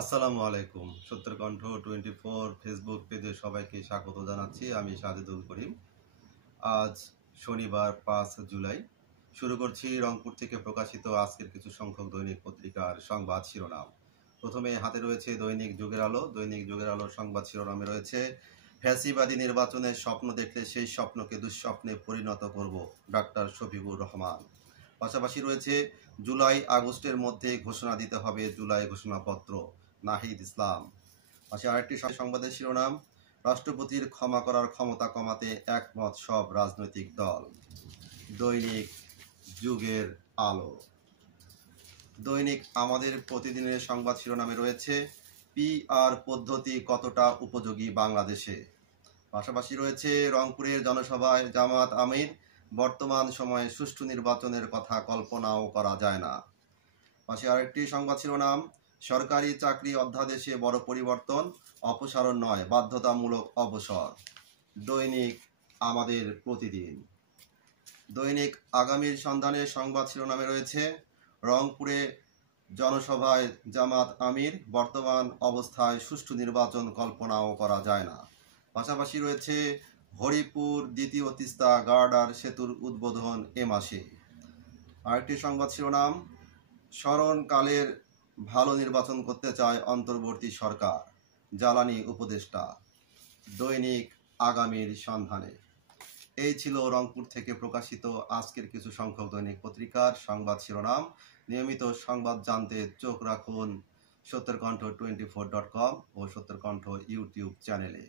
আসসালামু আলাইকুম। সত্যের কণ্ঠ 24 ফেসবুক পেজে সবাইকে স্বাগত জানাচ্ছি। আমি সাজিদুল করিম। আজ শনিবার ৫ জুলাই। শুরু করছি রংপুর থেকে প্রকাশিত আজকের কিছু সংখ্যক দৈনিক পত্রিকার সংবাদ শিরোনাম। প্রথমে হাতে রয়েছে দৈনিক যুগের আলো। দৈনিক যুগের আলোর সংবাদ শিরোনামে রয়েছে, ফ্যাসিবাদী নির্বাচনের স্বপ্ন দেখলে সেই স্বপ্নকে দুঃস্বপ্নে পরিণত করব, ডাক্তার শফিকুর রহমান। পাশাপাশি রয়েছে, জুলাই আগস্টের মধ্যে ঘোষণা দিতে হবে জুলাই ঘোষণাপত্র, নাহিদ ইসলাম। পাশে আরেকটি সংবাদের শিরোনাম, রাষ্ট্রপতির ক্ষমা করার ক্ষমতা কমাতে একমত সব রাজনৈতিক দল। দৈনিক যুগের আলো। দৈনিক আমাদের প্রতিদিনের সংবাদ শিরোনামে রয়েছে, পিআর পদ্ধতি কতটা উপযোগী বাংলাদেশে। পাশাপাশি রয়েছে, রংপুরের জনসভায় জামাত আমির, বর্তমান সময়ে সুষ্ঠু নির্বাচনের কথা কল্পনাও করা যায় না। পাশে আরেকটি সংবাদ শিরোনাম, সরকারি চাকরি অধ্যাদেশে বড় পরিবর্তন, অপসারণ নয় বাধ্যতামূলক অবসর। দৈনিক আমাদের প্রতিদিন। দৈনিক আগামীর সন্ধানের সংবাদ শিরোনামে রয়েছে, রংপুরে জনসভায় জামাত আমির, বর্তমান অবস্থায় সুষ্ঠু নির্বাচন কল্পনাও করা যায় না। পাশাপাশি রয়েছে, হরিপুর দ্বিতীয় তিস্তা গার্ডার সেতুর উদ্বোধন এ মাসে। আরেকটি সংবাদ শিরোনাম, স্মরণকালের ভালো নির্বাচন করতে চায় অন্তর্বর্তী সরকার, জ্বালানি উপদেষ্টা। দৈনিক আগামীর সন্ধানে। এই ছিল রংপুর থেকে প্রকাশিত আজকের কিছু সংখ্যক দৈনিক পত্রিকার সংবাদ শিরোনাম। নিয়মিত সংবাদ জানতে চোখ রাখুন সত্যের কণ্ঠ 24.com ও সত্যের কণ্ঠ ইউটিউব চ্যানেলে।